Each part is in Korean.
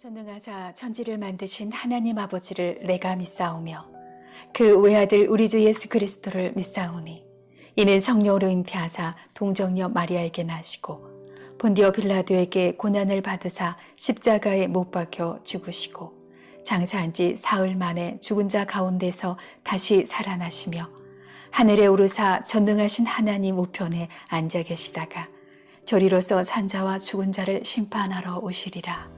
전능하사 천지를 만드신 하나님 아버지를 내가 믿사오며 그 외아들 우리 주 예수 그리스도를 믿사오니 이는 성령으로 잉태하사 동정녀 마리아에게 나시고 본디오 빌라도에게 고난을 받으사 십자가에 못 박혀 죽으시고 장사한 지 사흘 만에 죽은 자 가운데서 다시 살아나시며 하늘에 오르사 전능하신 하나님 우편에 앉아 계시다가 저리로서 산자와 죽은 자를 심판하러 오시리라.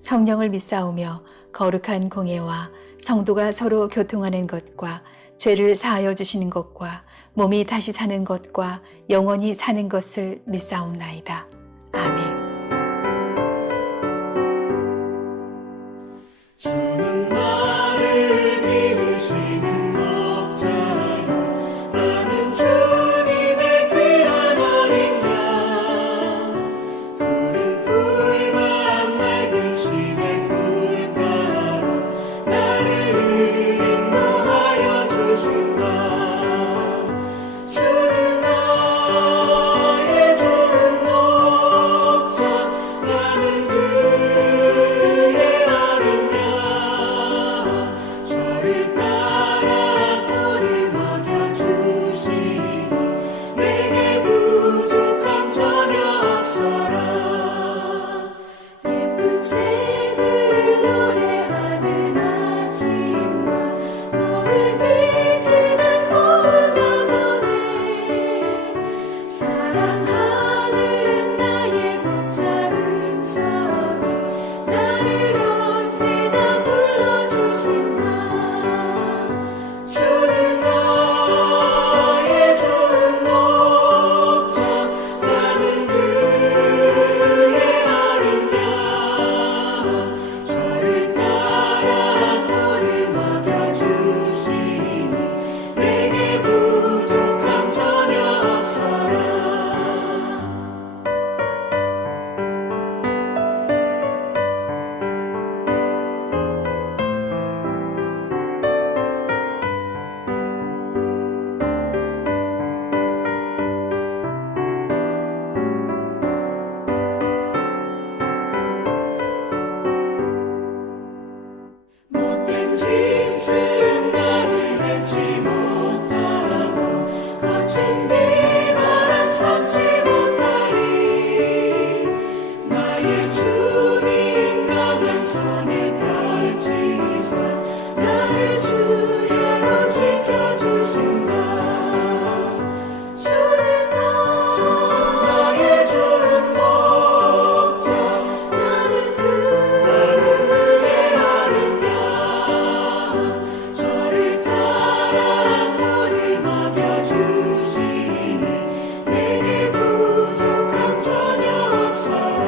성령을 믿사오며 거룩한 공예와 성도가 서로 교통하는 것과 죄를 사하여 주시는 것과 몸이 다시 사는 것과 영원히 사는 것을 믿사옵나이다. 아멘. 주는 나를 기르시는 목자요, 나는 주님의 귀한 어린 양. 푸른 풀만 맑은 시냇 물가로 나를 인도하여 주신다. 주는 나의 좋은 목자, 나는 그의 어린 양. 저를 따라 꼴을 먹여주시니 내게 부족함 전혀 없어라. 예쁜 새들 노래하는 아침과 너를 비키는 고운 밤원에 사랑하는 나의 목자 음성이 나를 언제나 불러주신다. 주는 나의 좋은 목자, 나는 그의 어린 양. 저를 따라 꼴을 먹여주시니 내게 부족함 전혀 없어라. 못된 짐승 나를 밟지 못하고 거친 비바람 참지 못하리. 나의 주님 가면 손을 펼치사 나를 주야로 지켜주신다. 주는 나의 좋은 목자, 나는 그의 어린 양. 저를 따라 꼴을 먹여주시니 내게 부족함 전혀 없어라.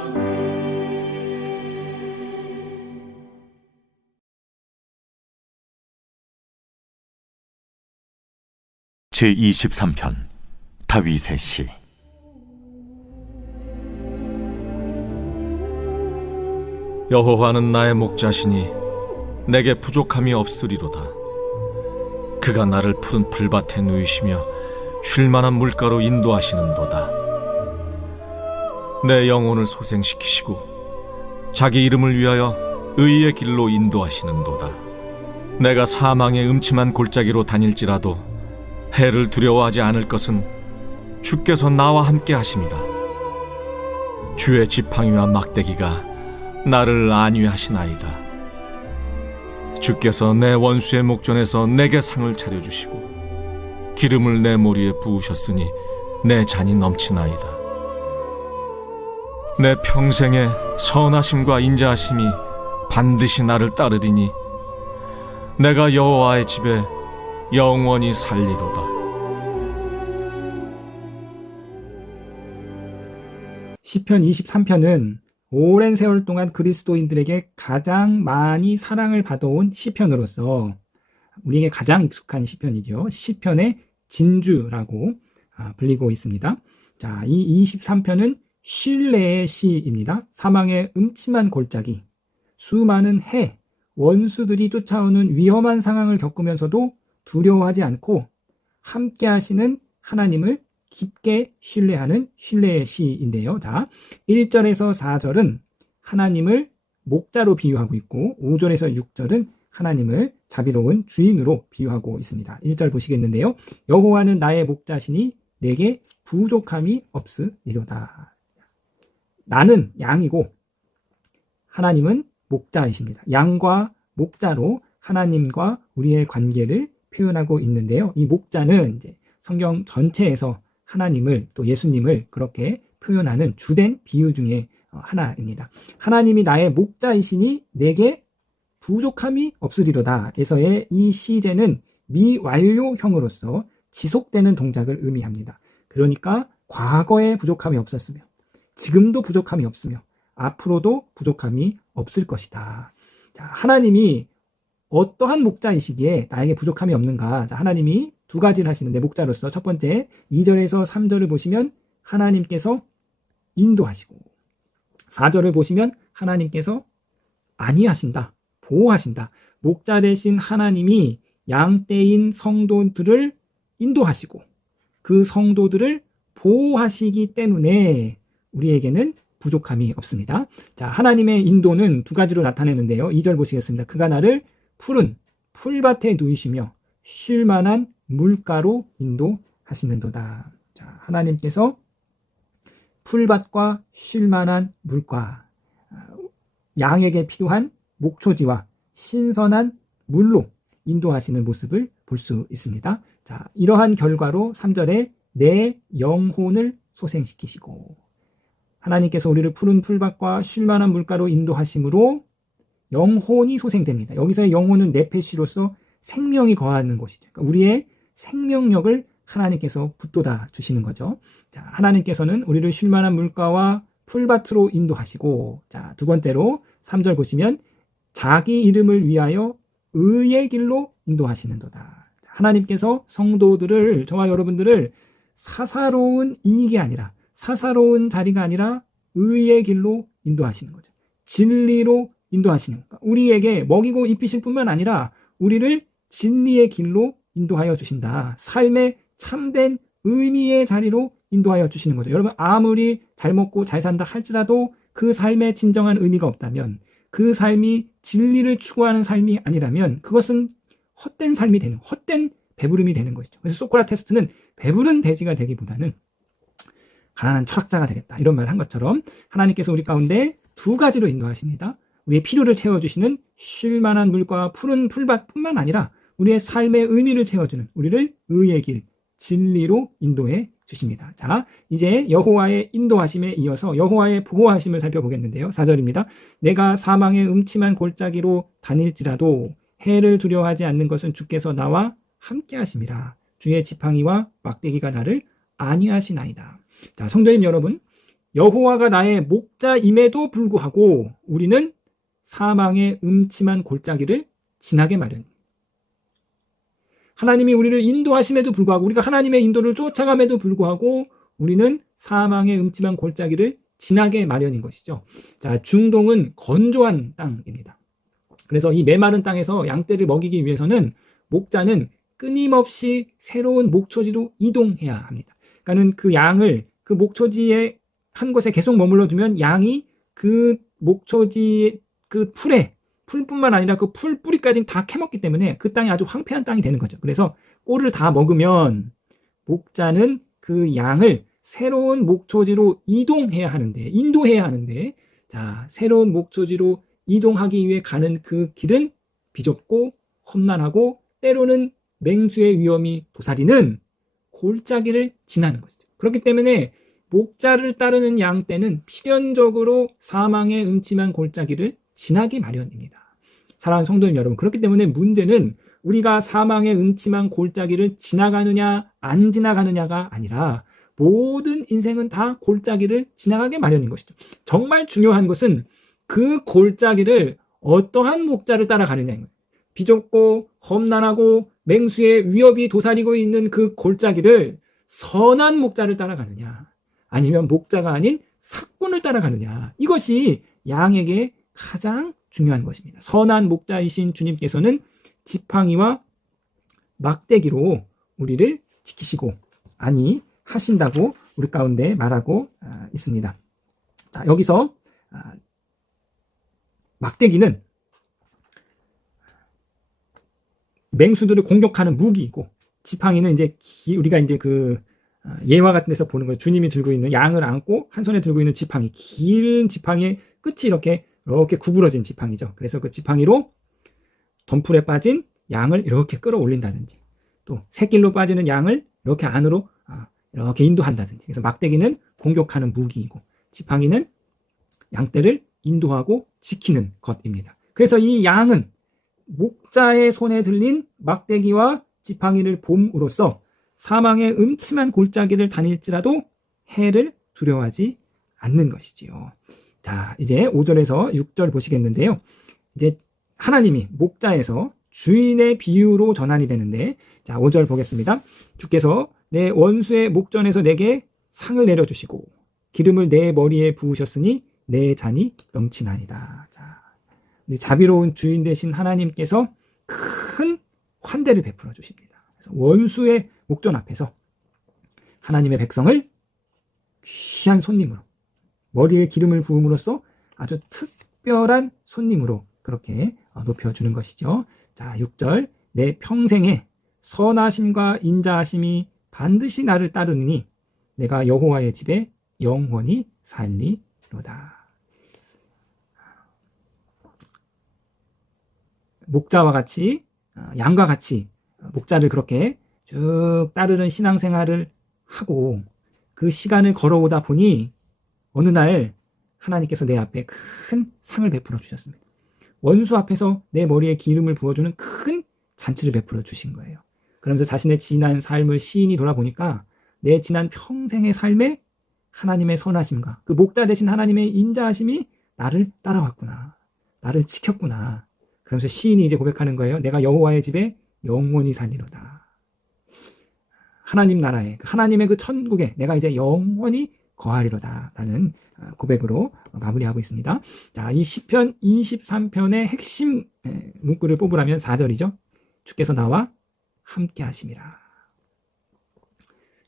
아멘. 제23편 다윗의 시. 여호와는 나의 목자시니 내게 부족함이 없으리로다. 그가 나를 푸른 풀밭에 누이시며 쉴 만한 물가로 인도하시는도다. 내 영혼을 소생시키시고 자기 이름을 위하여 의의 길로 인도하시는도다. 내가 사망의 음침한 골짜기로 다닐지라도 해를 두려워하지 않을 것은 주께서 나와 함께 하심이라. 주의 지팡이와 막대기가 나를 안위하시나이다. 주께서 내 원수의 목전에서 내게 상을 차려주시고 기름을 내 머리에 부으셨으니 내 잔이 넘치나이다. 내 평생의 선하심과 인자하심이 반드시 나를 따르리니 내가 여호와의 집에 영원히 살리로다. 시편 23편은 오랜 세월 동안 그리스도인들에게 가장 많이 사랑을 받아온 시편으로서 우리에게 가장 익숙한 시편이죠. 시편의 진주라고 불리고 있습니다. 자, 이 23편은 신뢰의 시입니다. 사망의 음침한 골짜기, 수많은 해, 원수들이 쫓아오는 위험한 상황을 겪으면서도 두려워하지 않고 함께 하시는 하나님을 깊게 신뢰하는 신뢰의 시인데요. 자, 1절에서 4절은 하나님을 목자로 비유하고 있고 5절에서 6절은 하나님을 자비로운 주인으로 비유하고 있습니다. 1절 보시겠는데요. 여호와는 나의 목자시니 내게 부족함이 없으리로다. 나는 양이고 하나님은 목자이십니다. 양과 목자로 하나님과 우리의 관계를 표현하고 있는데요. 이 목자는 이제 성경 전체에서 하나님을 또 예수님을 그렇게 표현하는 주된 비유 중에 하나입니다. 하나님이 나의 목자이시니 내게 부족함이 없으리로다. 에서의 이 시제는 미완료형으로서 지속되는 동작을 의미합니다. 그러니까 과거에 부족함이 없었으며 지금도 부족함이 없으며 앞으로도 부족함이 없을 것이다. 자, 하나님이 어떠한 목자이시기에 나에게 부족함이 없는가? 자, 하나님이 두 가지를 하시는데 목자로서 첫 번째 2절에서 3절을 보시면 하나님께서 인도하시고 4절을 보시면 하나님께서 안위하신다, 보호하신다. 목자 대신 하나님이 양떼인 성도들을 인도하시고 그 성도들을 보호하시기 때문에 우리에게는 부족함이 없습니다. 자, 하나님의 인도는 두 가지로 나타내는데요. 2절 보시겠습니다. 그가 나를 푸른 풀밭에 누이시며 쉴만한 물가로 인도하시는도다. 자, 하나님께서 풀밭과 쉴만한 물가, 양에게 필요한 목초지와 신선한 물로 인도하시는 모습을 볼 수 있습니다. 자, 이러한 결과로 3절에 내 영혼을 소생시키시고 하나님께서 우리를 푸른 풀밭과 쉴만한 물가로 인도하심으로 영혼이 소생됩니다. 여기서의 영혼은 네페시로서 생명이 거하는 곳이죠. 그러니까 우리의 생명력을 하나님께서 붙돋아 주시는 거죠. 자, 하나님께서는 우리를 쉴만한 물가와 풀밭으로 인도하시고, 자, 두 번째로 3절 보시면 자기 이름을 위하여 의의 길로 인도하시는도다. 하나님께서 성도들을, 저와 여러분들을 사사로운 이익이 아니라, 사사로운 자리가 아니라 의의 길로 인도하시는 거죠. 진리로 인도하시는 거. 우리에게 먹이고 입히실 뿐만 아니라 우리를 진리의 길로 인도하여 주신다. 삶의 참된 의미의 자리로 인도하여 주시는 거죠. 여러분, 아무리 잘 먹고 잘 산다 할지라도 그 삶의 진정한 의미가 없다면, 그 삶이 진리를 추구하는 삶이 아니라면 그것은 헛된 삶이 되는, 헛된 배부름이 되는 것이죠. 그래서 소크라테스는 배부른 돼지가 되기보다는 가난한 철학자가 되겠다, 이런 말을 한 것처럼 하나님께서 우리 가운데 두 가지로 인도하십니다. 우리의 필요를 채워주시는 쉴만한 물과 푸른 풀밭뿐만 아니라 우리의 삶의 의미를 채워주는, 우리를 의의 길, 진리로 인도해 주십니다. 자, 이제 여호와의 인도하심에 이어서 여호와의 보호하심을 살펴보겠는데요. 4절입니다. 내가 사망의 음침한 골짜기로 다닐지라도 해를 두려워하지 않는 것은 주께서 나와 함께 하심이라. 주의 지팡이와 막대기가 나를 안위하시나이다. 자, 성도님 여러분, 여호와가 나의 목자임에도 불구하고 우리는 사망의 음침한 골짜기를 지나게 마련. 하나님이 우리를 인도하심에도 불구하고, 우리가 하나님의 인도를 쫓아감에도 불구하고 우리는 사망의 음침한 골짜기를 지나게 마련인 것이죠. 자, 중동은 건조한 땅입니다. 그래서 이 메마른 땅에서 양떼를 먹이기 위해서는 목자는 끊임없이 새로운 목초지로 이동해야 합니다. 그러니까는 그 양을 그 목초지에 한 곳에 계속 머물러 두면 양이 그 목초지 그 풀뿐만 아니라 그 풀 뿌리까지 다 캐먹기 때문에 그 땅이 아주 황폐한 땅이 되는 거죠. 그래서 꼴을 다 먹으면 목자는 그 양을 새로운 목초지로 이동해야 하는데, 인도해야 하는데, 자, 새로운 목초지로 이동하기 위해 가는 그 길은 비좁고 험난하고 때로는 맹수의 위험이 도사리는 골짜기를 지나는 것이죠. 그렇기 때문에 목자를 따르는 양떼는 필연적으로 사망의 음침한 골짜기를 지나기 마련입니다. 사랑하는 성도님 여러분, 그렇기 때문에 문제는 우리가 사망의 음침한 골짜기를 지나가느냐 안 지나가느냐가 아니라 모든 인생은 다 골짜기를 지나가게 마련인 것이죠. 정말 중요한 것은 그 골짜기를 어떠한 목자를 따라가느냐인 거예요. 비좁고 험난하고 맹수의 위협이 도사리고 있는 그 골짜기를 선한 목자를 따라가느냐, 아니면 목자가 아닌 삭군을 따라가느냐, 이것이 양에게 가장 중요한 것입니다. 선한 목자이신 주님께서는 지팡이와 막대기로 우리를 지키시고 하신다고 우리 가운데 말하고 있습니다. 자, 여기서 막대기는 맹수들을 공격하는 무기이고, 지팡이는 이제 우리가 이제 그 예화 같은 데서 보는 거예요. 주님이 들고 있는, 양을 안고 한 손에 들고 있는 지팡이, 긴 지팡이의 끝이 이렇게 구부러진 지팡이죠. 그래서 그 지팡이로 덤불에 빠진 양을 이렇게 끌어올린다든지, 또 새길로 빠지는 양을 이렇게 안으로 이렇게 인도한다든지. 그래서 막대기는 공격하는 무기이고, 지팡이는 양떼를 인도하고 지키는 것입니다. 그래서 이 양은 목자의 손에 들린 막대기와 지팡이를 봄으로써 사망의 음침한 골짜기를 다닐지라도 해를 두려워하지 않는 것이지요. 자, 이제 5절에서 6절 보시겠는데요. 이제 하나님이 목자에서 주인의 비유로 전환이 되는데, 자, 5절 보겠습니다. 주께서 내 원수의 목전에서 내게 상을 내려주시고 기름을 내 머리에 부으셨으니 내 잔이 넘치나이다. 자, 자비로운 주인 되신 하나님께서 큰 환대를 베풀어 주십니다. 그래서 원수의 목전 앞에서 하나님의 백성을 귀한 손님으로, 머리에 기름을 부음으로써 아주 특별한 손님으로 그렇게 높여주는 것이죠. 자, 6절, 내 평생에 선하심과 인자하심이 반드시 나를 따르니 내가 여호와의 집에 영원히 살리로다. 목자와 같이, 양과 같이 목자를 그렇게 쭉 따르는 신앙생활을 하고 그 시간을 걸어오다 보니 어느 날 하나님께서 내 앞에 큰 상을 베풀어 주셨습니다. 원수 앞에서 내 머리에 기름을 부어주는 큰 잔치를 베풀어 주신 거예요. 그러면서 자신의 지난 삶을 시인이 돌아보니까 내 지난 평생의 삶에 하나님의 선하심과 그 목자 되신 하나님의 인자하심이 나를 따라왔구나, 나를 지켰구나. 그러면서 시인이 이제 고백하는 거예요. 내가 여호와의 집에 영원히 살리로다. 하나님 나라에, 하나님의 그 천국에 내가 이제 영원히 거하리로다 라는 고백으로 마무리하고 있습니다. 자, 이 시편 23편의 핵심 문구를 뽑으라면 4절이죠. 주께서 나와 함께 하심이라.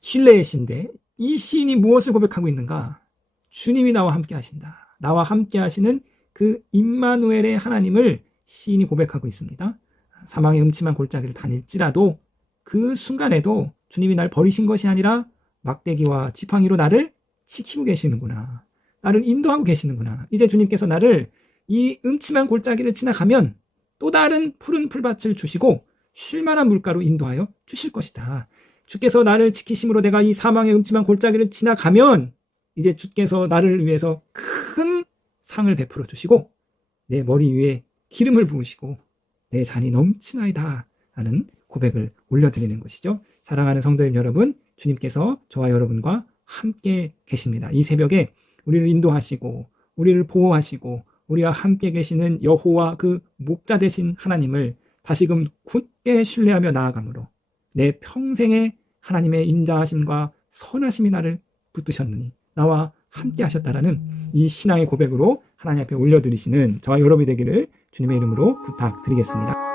신뢰의 시인데 이 시인이 무엇을 고백하고 있는가? 주님이 나와 함께 하신다. 나와 함께 하시는 그 임마누엘의 하나님을 시인이 고백하고 있습니다. 사망의 음침한 골짜기를 다닐지라도 그 순간에도 주님이 날 버리신 것이 아니라 막대기와 지팡이로 나를 지키고 계시는구나, 나를 인도하고 계시는구나. 이제 주님께서 나를 이 음침한 골짜기를 지나가면 또 다른 푸른 풀밭을 주시고 쉴만한 물가로 인도하여 주실 것이다. 주께서 나를 지키심으로 내가 이 사망의 음침한 골짜기를 지나가면 이제 주께서 나를 위해서 큰 상을 베풀어 주시고 내 머리 위에 기름을 부으시고 내 잔이 넘치나이다 하는 고백을 올려드리는 것이죠. 사랑하는 성도님 여러분, 주님께서 저와 여러분과 함께 계십니다. 이 새벽에 우리를 인도하시고 우리를 보호하시고 우리와 함께 계시는 여호와 그 목자 되신 하나님을 다시금 굳게 신뢰하며 나아가므로 내 평생에 하나님의 인자하심과 선하심이 나를 붙드셨느니 나와 함께 하셨다라는 이 신앙의 고백으로 하나님 앞에 올려드리시는 저와 여러분이 되기를 주님의 이름으로 부탁드리겠습니다.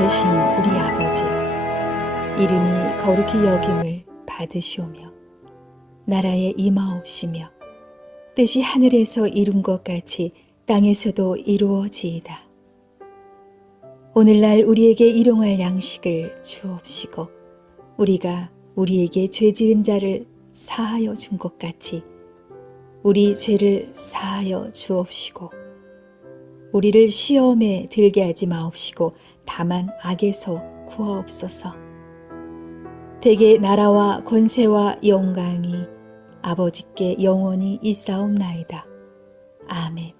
계신 우리 아버지여, 이름이 거룩히 여김을 받으시오며 나라에 임하옵시며 뜻이 하늘에서 이룬 것 같이 땅에서도 이루어지이다. 오늘날 우리에게 일용할 양식을 주옵시고 우리가 우리에게 죄 지은 자를 사하여 준 것 같이 우리 죄를 사하여 주옵시고 우리를 시험에 들게 하지 마옵시고 다만 악에서 구하옵소서. 대개 나라와 권세와 영광이 아버지께 영원히 있사옵나이다. 아멘.